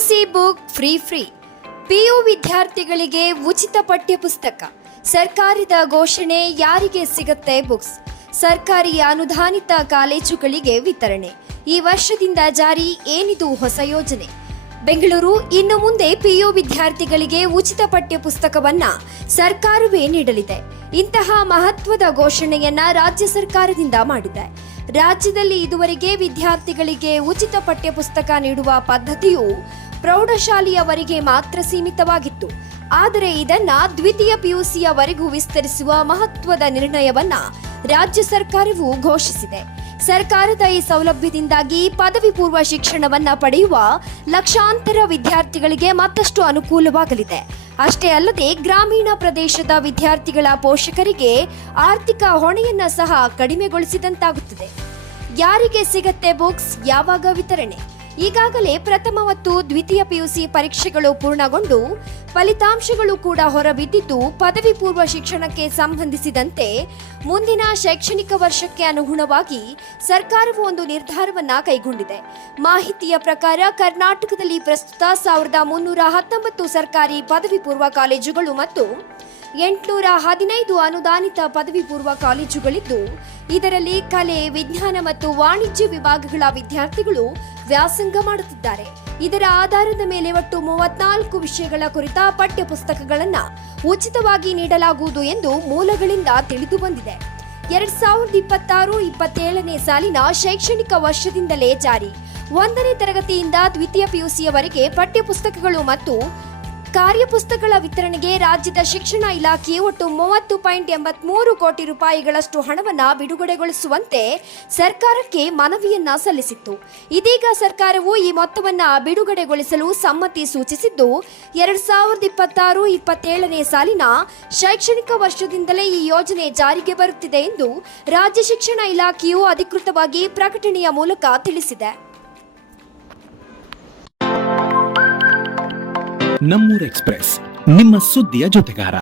PUC book free PU ವಿದ್ಯಾರ್ಥಿಗಳಿಗೆ ಉಚಿತ ಪಠ್ಯಪುಸ್ತಕ. ಸರ್ಕಾರದ ಘೋಷಣೆ. ಯಾರಿಗೆ ಸಿಗುತ್ತೆ ಬುಕ್ಸ್? ಸರ್ಕಾರಿ ಅನುದಾನಿತ ಕಾಲೇಜುಗಳಿಗೆ ವಿತರಣೆ. ಈ ವರ್ಷದಿಂದ ಜಾರಿ. ಏನಿದು ಹೊಸ ಯೋಜನೆ? ಬೆಂಗಳೂರು. ಇನ್ನು ಮುಂದೆ ಪಿಯು ವಿದ್ಯಾರ್ಥಿಗಳಿಗೆ ಉಚಿತ ಪಠ್ಯಪುಸ್ತಕವನ್ನ ಸರ್ಕಾರವೇ ನೀಡಲಿದೆ. ಇಂತಹ ಮಹತ್ವದ ಘೋಷಣೆಯನ್ನ ರಾಜ್ಯ ಸರ್ಕಾರದಿಂದ ಮಾಡಿದೆ. ರಾಜ್ಯದಲ್ಲಿ ಇದುವರೆಗೆ ವಿದ್ಯಾರ್ಥಿಗಳಿಗೆ ಉಚಿತ ಪಠ್ಯಪುಸ್ತಕ ನೀಡುವ ಪದ್ಧತಿಯು ಪ್ರೌಢಶಾಲೆಯವರೆಗೆ ಮಾತ್ರ ಸೀಮಿತವಾಗಿತ್ತು. ಆದರೆ ಇದನ್ನ ದ್ವಿತೀಯ ಪಿಯುಸಿಯವರೆಗೂ ವಿಸ್ತರಿಸುವ ಮಹತ್ವದ ನಿರ್ಣಯವನ್ನ ರಾಜ್ಯ ಸರ್ಕಾರವು ಘೋಷಿಸಿದೆ. ಸರ್ಕಾರದ ಈ ಸೌಲಭ್ಯದಿಂದಾಗಿ ಪದವಿ ಪೂರ್ವ ಶಿಕ್ಷಣವನ್ನ ಪಡೆಯುವ ಲಕ್ಷಾಂತರ ವಿದ್ಯಾರ್ಥಿಗಳಿಗೆ ಮತ್ತಷ್ಟು ಅನುಕೂಲವಾಗಲಿದೆ. ಅಷ್ಟೇ ಅಲ್ಲದೆ ಗ್ರಾಮೀಣ ಪ್ರದೇಶದ ವಿದ್ಯಾರ್ಥಿಗಳ ಪೋಷಕರಿಗೆ ಆರ್ಥಿಕ ಹೊಣೆಯನ್ನ ಸಹ ಕಡಿಮೆಗೊಳಿಸಿದಂತಾಗುತ್ತದೆ. ಯಾರಿಗೆ ಸಿಗತ್ತೆ ಬುಕ್ಸ್? ಯಾವಾಗ ವಿತರಣೆ? ಈಗಾಗಲೇ ಪ್ರಥಮ ಮತ್ತು ದ್ವಿತೀಯ ಪಿಯುಸಿ ಪರೀಕ್ಷೆಗಳು ಪೂರ್ಣಗೊಂಡು ಫಲಿತಾಂಶಗಳು ಕೂಡ ಹೊರಬಿದ್ದಿದ್ದು, ಪದವಿ ಪೂರ್ವ ಶಿಕ್ಷಣಕ್ಕೆ ಸಂಬಂಧಿಸಿದಂತೆ ಮುಂದಿನ ಶೈಕ್ಷಣಿಕ ವರ್ಷಕ್ಕೆ ಅನುಗುಣವಾಗಿ ಸರ್ಕಾರವು ಒಂದು ನಿರ್ಧಾರವನ್ನ ಕೈಗೊಂಡಿದೆ. ಮಾಹಿತಿಯ ಪ್ರಕಾರ ಕರ್ನಾಟಕದಲ್ಲಿ ಪ್ರಸ್ತುತ 1319 ಸರ್ಕಾರಿ ಪದವಿ ಪೂರ್ವ ಕಾಲೇಜುಗಳು ಮತ್ತು 815 ಅನುದಾನಿತ ಪದವಿ ಪೂರ್ವ ಕಾಲೇಜುಗಳಿದ್ದು, ಇದರಲ್ಲಿ ಕಲೆ, ವಿಜ್ಞಾನ ಮತ್ತು ವಾಣಿಜ್ಯ ವಿಭಾಗಗಳ ವಿದ್ಯಾರ್ಥಿಗಳು ವ್ಯಾಸಂಗ ಮಾಡುತ್ತಿದ್ದಾರೆ. ಇದರ ಆಧಾರದ ಮೇಲೆ ಒಟ್ಟು 34 ವಿಷಯಗಳ ಕುರಿತ ಪಠ್ಯ ಪುಸ್ತಕಗಳನ್ನು ಉಚಿತವಾಗಿ ನೀಡಲಾಗುವುದು ಎಂದು ಮೂಲಗಳಿಂದ ತಿಳಿದು ಬಂದಿದೆ. 2026-27ನೇ ಸಾಲಿನ ಶೈಕ್ಷಣಿಕ ವರ್ಷದಿಂದಲೇ ಜಾರಿ. 1ನೇ ತರಗತಿಯಿಂದ ದ್ವಿತೀಯ ಪಿಯುಸಿಯವರೆಗೆ ಪಠ್ಯಪುಸ್ತಕಗಳು ಮತ್ತು ಕಾರ್ಯಪುಸ್ತಕಗಳ ವಿತರಣೆಗೆ ರಾಜ್ಯದ ಶಿಕ್ಷಣ ಇಲಾಖೆಯು ಒಟ್ಟು 30.83 ಕೋಟಿ ರೂಪಾಯಿಗಳಷ್ಟು ಹಣವನ್ನು ಬಿಡುಗಡೆಗೊಳಿಸುವಂತೆ ಸರ್ಕಾರಕ್ಕೆ ಮನವಿಯನ್ನ ಸಲ್ಲಿಸಿತ್ತು. ಇದೀಗ ಸರ್ಕಾರವು ಈ ಮೊತ್ತವನ್ನು ಬಿಡುಗಡೆಗೊಳಿಸಲು ಸಮ್ಮತಿ ಸೂಚಿಸಿದ್ದು, 2026-27ನೇ ಸಾಲಿನ ಶೈಕ್ಷಣಿಕ ವರ್ಷದಿಂದಲೇ ಈ ಯೋಜನೆ ಜಾರಿಗೆ ಬರುತ್ತಿದೆ ಎಂದು ರಾಜ್ಯ ಶಿಕ್ಷಣ ಇಲಾಖೆಯು ಅಧಿಕೃತವಾಗಿ ಪ್ರಕಟಣೆಯ ಮೂಲಕ ತಿಳಿಸಿದೆ. ನಮ್ಮೂರ್ ಎಕ್ಸ್‌ಪ್ರೆಸ್, ನಿಮ್ಮ ಸುದ್ದಿಯ ಜೊತೆಗಾರ.